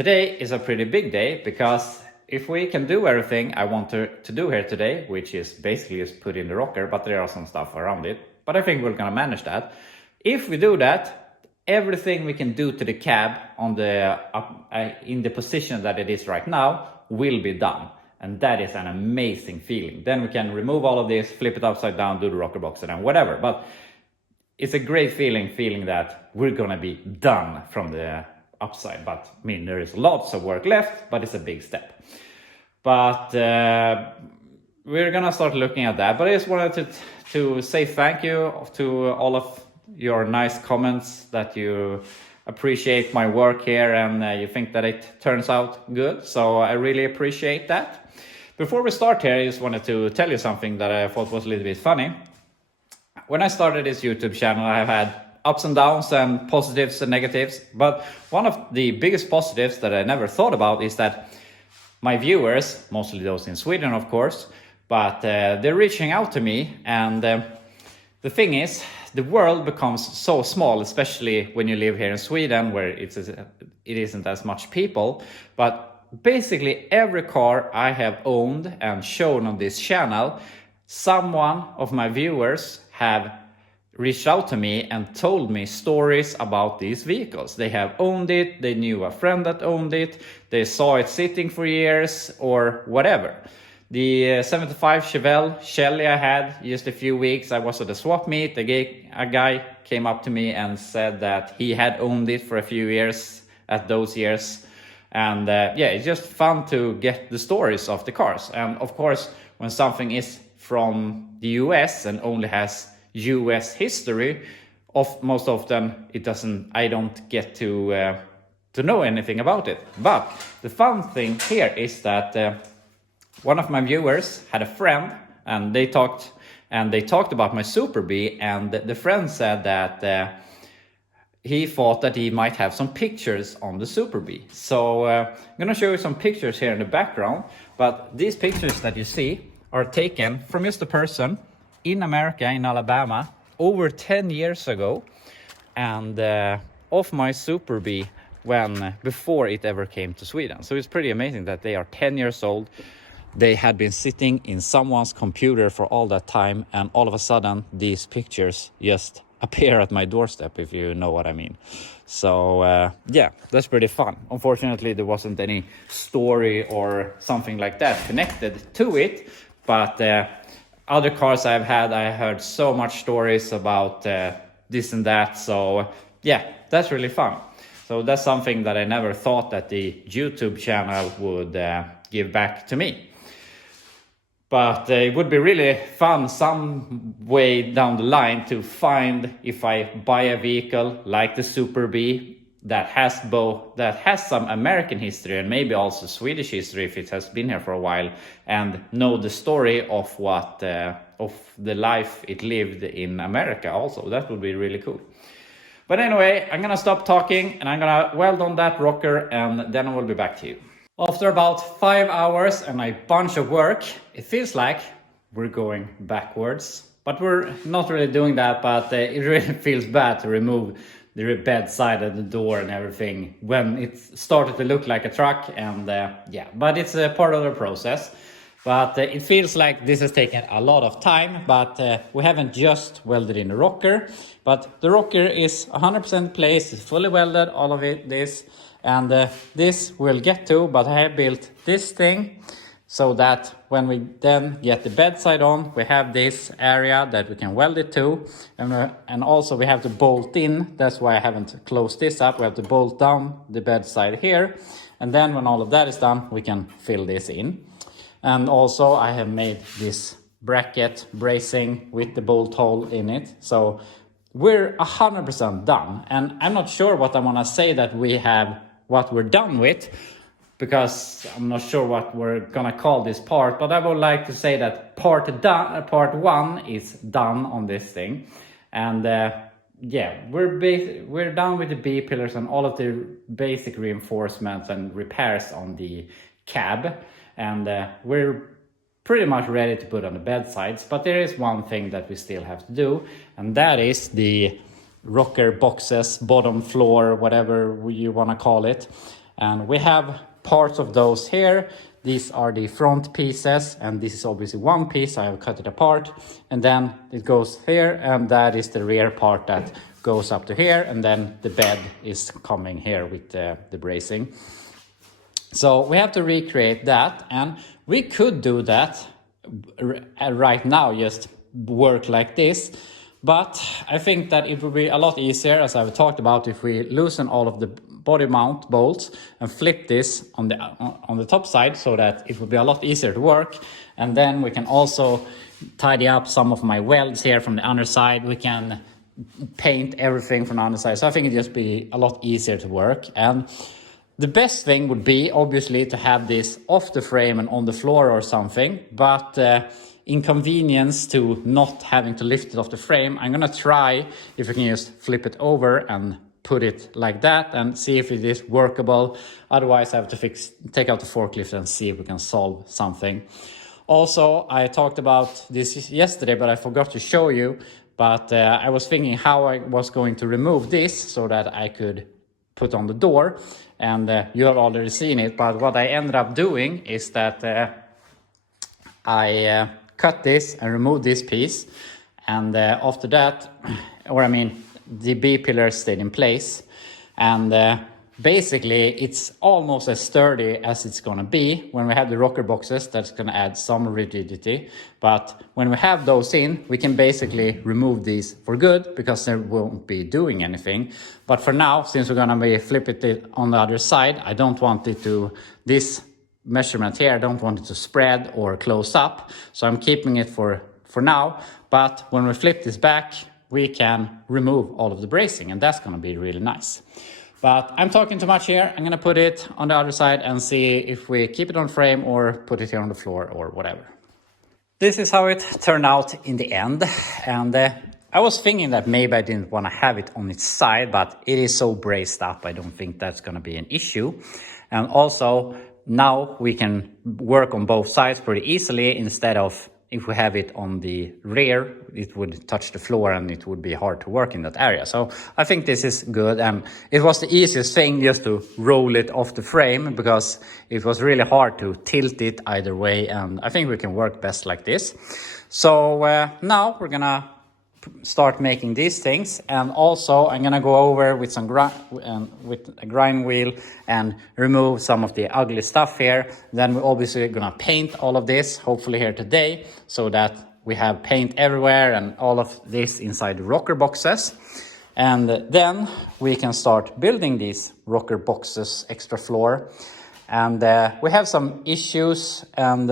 Today is a pretty big day because if we can do everything I want to do here today, which is basically just put in the rocker, but there are some stuff around it, but I think we're gonna manage that. If we do that, everything we can do to the cab on the in the position that it is right now will be done. And that is an amazing feeling. Then we can remove all of this, flip it upside down, do the rocker box and then whatever. But it's a great feeling that we're gonna be done from the upside. But I mean, there is lots of work left, but it's a big step. But we're gonna start looking at that. But I just wanted to say thank you to all of your nice comments, that you appreciate my work here and you think that it turns out good. So I really appreciate that. Before we start here, I just wanted to tell you something that I thought was a little bit funny. When I started this YouTube channel, I have had ups and downs and positives and negatives. But one of the biggest positives that I never thought about is that my viewers, mostly those in Sweden, of course, but they're reaching out to me. And the thing is, the world becomes so small, especially when you live here in Sweden, where it isn't as much people. But basically every car I have owned and shown on this channel, someone of my viewers have reached out to me and told me stories about these vehicles. They have owned it, they knew a friend that owned it, they saw it sitting for years or whatever. The 75 Chevelle Shelly I had just a few weeks, I was at a swap meet, a guy came up to me and said that he had owned it for a few years at those years. And yeah, it's just fun to get the stories of the cars. And of course, when something is from the US and only has US history, most often I don't get to know anything about it. But the fun thing here is that one of my viewers had a friend, and they talked about my Super B, and the friend said that he thought that he might have some pictures on the Super B. So I'm gonna show you some pictures here in the background, but these pictures that you see are taken from just a person in America, in Alabama, over 10 years ago, and of my Super B before it ever came to Sweden. So it's pretty amazing that they are 10 years old. They had been sitting in someone's computer for all that time, and all of a sudden these pictures just appear at my doorstep, if you know what I mean. So yeah, that's pretty fun. Unfortunately, there wasn't any story or something like that connected to it, but other cars I've had, I heard so much stories about this and that. So yeah, that's really fun. So that's something that I never thought that the YouTube channel would give back to me. But it would be really fun some way down the line to find, if I buy a vehicle like the Super B that has some American history and maybe also Swedish history if it has been here for a while, and know the story of of the life it lived in America also. That would be really cool. But anyway, I'm gonna stop talking and I'm gonna weld on that rocker, and then I will be back to you. After about 5 hours and a bunch of work, it feels like we're going backwards. But we're not really doing that, but it really feels bad to remove the bedside and the door and everything when it started to look like a truck. And yeah, but it's a part of the process. But it feels like this has taken a lot of time, but we haven't just welded in the rocker. But the rocker is 100% placed, it's fully welded, all of it, this. And this we'll get to, but I have built this thing so that when we then get the bedside on, we have this area that we can weld it to. And also we have to bolt in, that's why I haven't closed this up. We have to bolt down the bedside here. And then when all of that is done, we can fill this in. And also I have made this bracket bracing with the bolt hole in it. So we're 100% done. And I'm not sure what I want to say that what we're done with, because I'm not sure what we're gonna call this part, but I would like to say that part one is done on this thing. And yeah, we're done with the B pillars and all of the basic reinforcements and repairs on the cab. And we're pretty much ready to put on the bedsides, but there is one thing that we still have to do, and that is the rocker boxes, bottom floor, whatever you want to call it. And we have parts of those here. These are the front pieces, and this is obviously one piece. I have cut it apart, and then it goes here, and that is the rear part that goes up to here, and then the bed is coming here with the bracing. So we have to recreate that, and we could do that right now, just work like this. But I think that it would be a lot easier, as I've talked about, if we loosen all of the body mount bolts and flip this on the top side, so that it would be a lot easier to work. And then we can also tidy up some of my welds here from the underside. We can paint everything from the underside. So I think it'd just be a lot easier to work. And the best thing would be obviously to have this off the frame and on the floor or something, but inconvenience to not having to lift it off the frame. I'm gonna try if we can just flip it over and put it like that and see if it is workable. Otherwise I have to take out the forklift and see if we can solve something. Also, I talked about this yesterday, but I forgot to show you. But I was thinking how I was going to remove this so that I could put on the door. And you have already seen it. But what I ended up doing is that I cut this and removed this piece. And after that, the B-pillar stayed in place. And basically, it's almost as sturdy as it's going to be. When we have the rocker boxes, that's going to add some rigidity. But when we have those in, we can basically remove these for good because they won't be doing anything. But for now, since we're going to be flipping it on the other side, I don't want it to, this measurement here, I don't want it to spread or close up. So I'm keeping it for now. But when we flip this back, we can remove all of the bracing, and that's going to be really nice. But I'm talking too much here. I'm going to put it on the other side and see if we keep it on frame or put it here on the floor or whatever. This is how it turned out in the end. And I was thinking that maybe I didn't want to have it on its side, but it is so braced up, I don't think that's going to be an issue. And also, now we can work on both sides pretty easily instead of if we have it on the rear, it would touch the floor and it would be hard to work in that area. So I think this is good. And it was the easiest thing just to roll it off the frame because it was really hard to tilt it either way. And I think we can work best like this. So now we're gonna start making these things, and also I'm gonna go over with some with a grind wheel and remove some of the ugly stuff here. Then we're obviously gonna paint all of this, hopefully here today, so that we have paint everywhere and all of this inside the rocker boxes. And then we can start building these rocker boxes extra floor. And we have some issues and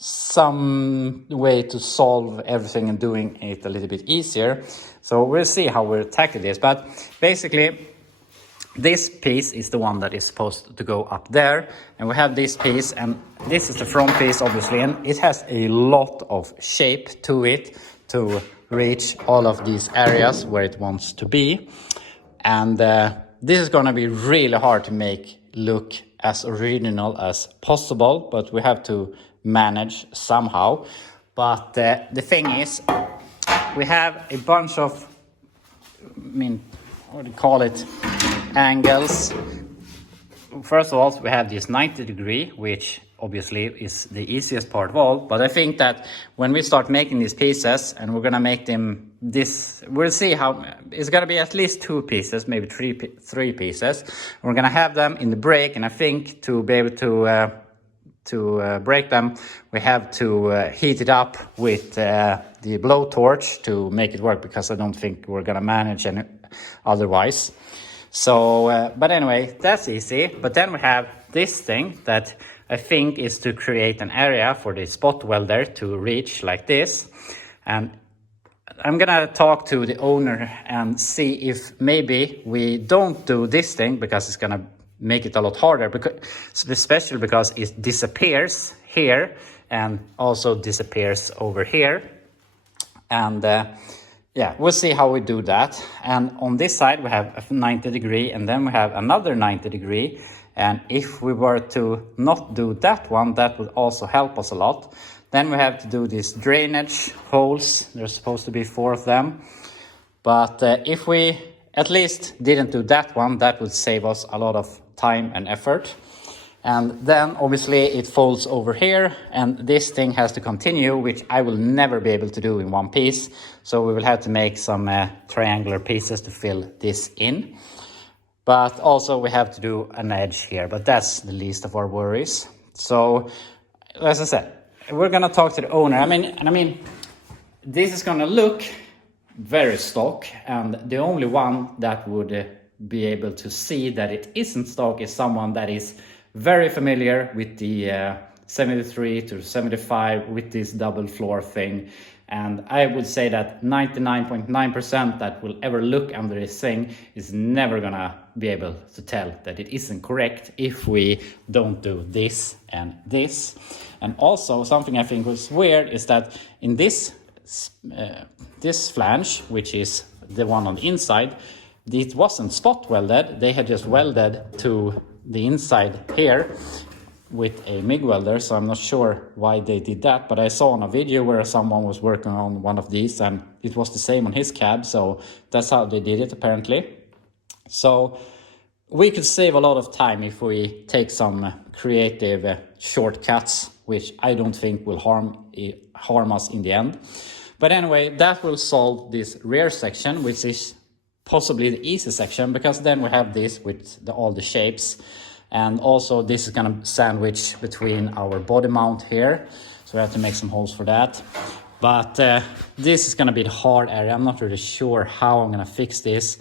some way to solve everything and doing it a little bit easier. So we'll see how we'll tackle this. But basically, this piece is the one that is supposed to go up there. And we have this piece, and this is the front piece, obviously. And it has a lot of shape to it to reach all of these areas where it wants to be. And this is going to be really hard to make look as original as possible, but we have to manage somehow. But the thing is, we have a bunch of, what do you call it, angles. First of all, we have this 90 degree, which obviously is the easiest part of all. But I think that when we start making these pieces, and we're gonna make them this, we'll see how it's gonna be at least 2 pieces, maybe three pieces. We're gonna have them in the brake, and I think to be able to break them, we have to heat it up with the blowtorch to make it work, because I don't think we're gonna manage any otherwise. So, but anyway, that's easy. But then we have this thing that I think is to create an area for the spot welder to reach like this. And I'm gonna talk to the owner and see if maybe we don't do this thing, because it's gonna make it a lot harder, because especially because it disappears here and also disappears over here. And yeah, we'll see how we do that. And on this side we have a 90 degree, and then we have another 90 degree. And if we were to not do that one, that would also help us a lot. Then we have to do these drainage holes. There's supposed to be 4 of them. But if we at least didn't do that one, that would save us a lot of time and effort. And then obviously it folds over here, and this thing has to continue, which I will never be able to do in one piece. So we will have to make some triangular pieces to fill this in. But also we have to do an edge here, but that's the least of our worries. So, as I said, we're gonna talk to the owner. I mean, this is gonna look very stock, and the only one that would be able to see that it isn't stock is someone that is very familiar with the 73 to 75 with this double floor thing. And I would say that 99.9% that will ever look under this thing is never gonna be able to tell that it isn't correct if we don't do this and this. And also something I think was weird is that in this flange, which is the one on the inside, it wasn't spot welded. They had just welded to the inside here with a MIG welder, so I'm not sure why they did that, but I saw on a video where someone was working on one of these and it was the same on his cab, so that's how they did it apparently. So we could save a lot of time if we take some creative shortcuts, which I don't think will harm us in the end. But anyway, that will solve this rear section, which is possibly the easy section, because then we have this with all the shapes. And also this is gonna sandwich between our body mount here. So we have to make some holes for that. But this is gonna be the hard area. I'm not really sure how I'm gonna fix this.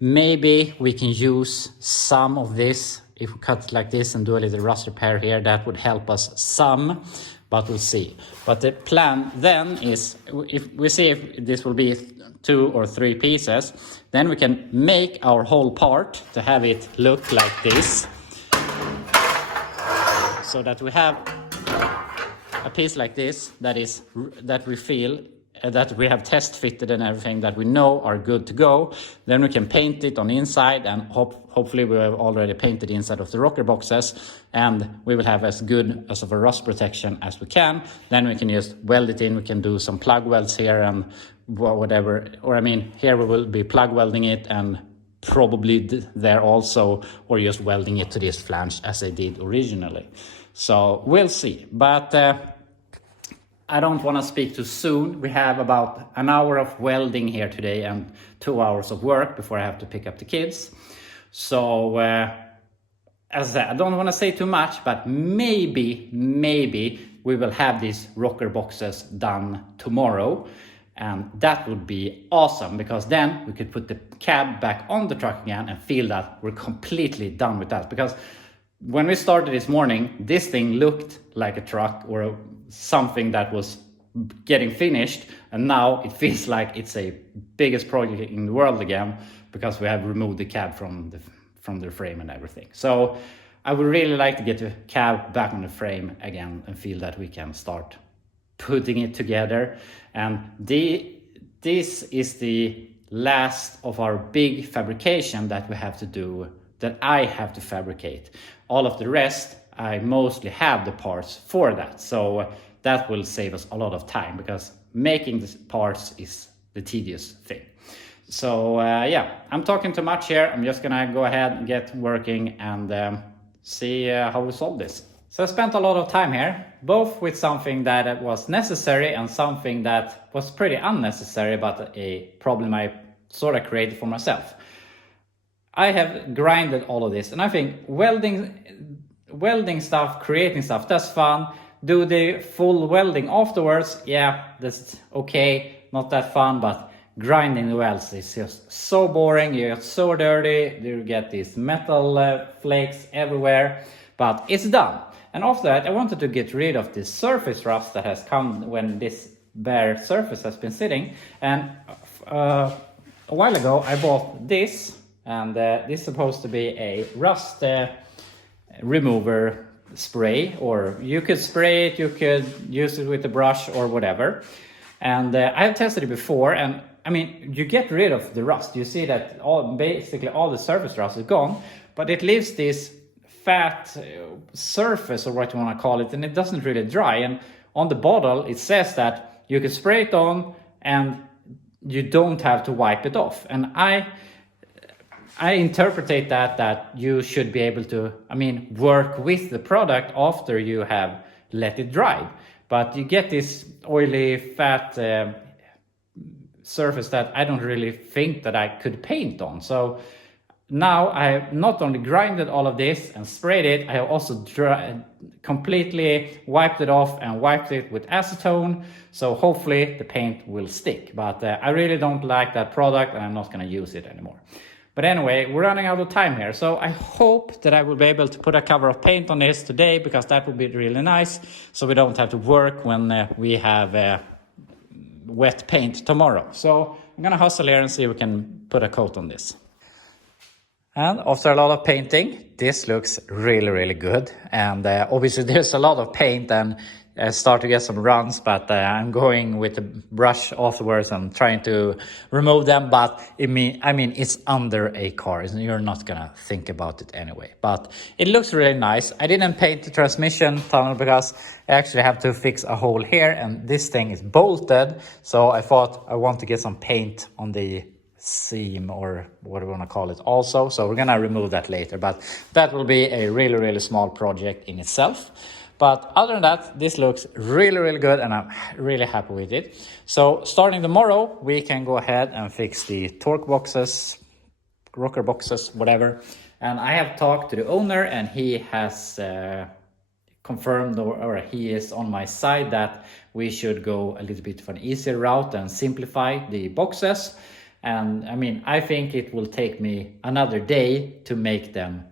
Maybe we can use some of this. If we cut it like this and do a little rust repair here, that would help us some, but we'll see. But the plan then is, if we see if this will be 2 or 3 pieces, then we can make our whole part to have it look like this. So that we have a piece like this that we feel that we have test fitted and everything that we know are good to go. Then we can paint it on the inside, and hopefully we have already painted the inside of the rocker boxes, and we will have as good as of a rust protection as we can. Then we can just weld it in. We can do some plug welds here and whatever, or I mean here we will be plug welding it and probably there also, or just welding it to this flange as I did originally. So we'll see, but I don't want to speak too soon. We have about an hour of welding here today and 2 hours of work before I have to pick up the kids. So as I said, I don't want to say too much, but maybe we will have these rocker boxes done tomorrow. And that would be awesome, because then we could put the cab back on the truck again and feel that we're completely done with that. Because when we started this morning, this thing looked like a truck or something that was getting finished, and now it feels like it's a biggest project in the world again, because we have removed the cab from the frame and everything. So I would really like to get the cab back on the frame again and feel that we can start putting it together. And this is the last of our big fabrication that we have to do, that I have to fabricate. All of the rest, I mostly have the parts for that. So that will save us a lot of time, because making the parts is the tedious thing. So yeah, I'm talking too much here. I'm just gonna go ahead and get working and see how we solve this. So I spent a lot of time here, both with something that was necessary and something that was pretty unnecessary, but a problem I sort of created for myself. I have grinded all of this, and I think welding stuff, creating stuff, that's fun. Do the full welding afterwards, yeah, that's okay, not that fun, but grinding the welds is just so boring. You get so dirty, you get these metal flakes everywhere, but it's done. And after that, I wanted to get rid of this surface rust that has come when this bare surface has been sitting. And a while ago, I bought this, and this is supposed to be a rust remover spray, or you could spray it, you could use it with a brush or whatever. And I have tested it before, and I mean, you get rid of the rust. You see that basically all the surface rust is gone, but it leaves this fat surface, or what you want to call it, and it doesn't really dry. And on the bottle it says that you can spray it on and you don't have to wipe it off. And I interpret that you should be able to, I mean, work with the product after you have let it dry. But you get this oily, fat surface that I don't really think that I could paint on. So now I have not only grinded all of this and sprayed it, I have also completely wiped it off and wiped it with acetone. So hopefully the paint will stick. But I really don't like that product and I'm not going to use it anymore. But anyway, we're running out of time here. So I hope that I will be able to put a cover of paint on this today, because that would be really nice. So we don't have to work when we have wet paint tomorrow. So I'm going to hustle here and see if we can put a coat on this. And after a lot of painting, this looks really, really good. And obviously there's a lot of paint and start to get some runs, but I'm going with the brush afterwards and trying to remove them. But I mean, it's under a car, and you're not gonna think about it anyway. But it looks really nice. I didn't paint the transmission tunnel because I actually have to fix a hole here, and this thing is bolted. So I thought I want to get some paint on the seam, or what do we want to call it also. So we're gonna remove that later, but that will be a really, really small project in itself. But other than that, this looks really, really good and I'm really happy with it. So starting tomorrow, we can go ahead and fix the torque boxes, rocker boxes, whatever. And I have talked to the owner and he has confirmed, or he is on my side, that we should go a little bit of an easier route and simplify the boxes. And I mean, I think it will take me another day to make them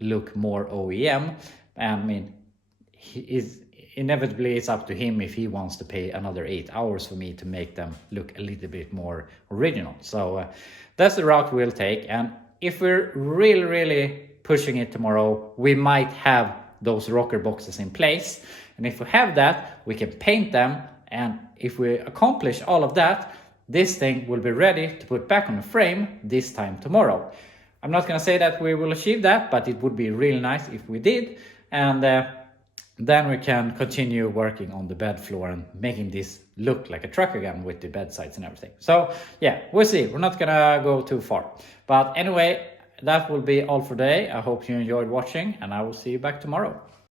look more OEM. I mean, inevitably it's up to him if he wants to pay another 8 hours for me to make them look a little bit more original. So that's the route we'll take. And if we're really, really pushing it tomorrow, we might have those rocker boxes in place. And if we have that, we can paint them. And if we accomplish all of that, this thing will be ready to put back on the frame this time tomorrow. I'm not going to say that we will achieve that, but it would be really nice if we did. And then we can continue working on the bed floor and making this look like a truck again with the bed sides and everything. So yeah, we'll see. We're not gonna go too far. But anyway, that will be all for today. I hope you enjoyed watching and I will see you back tomorrow.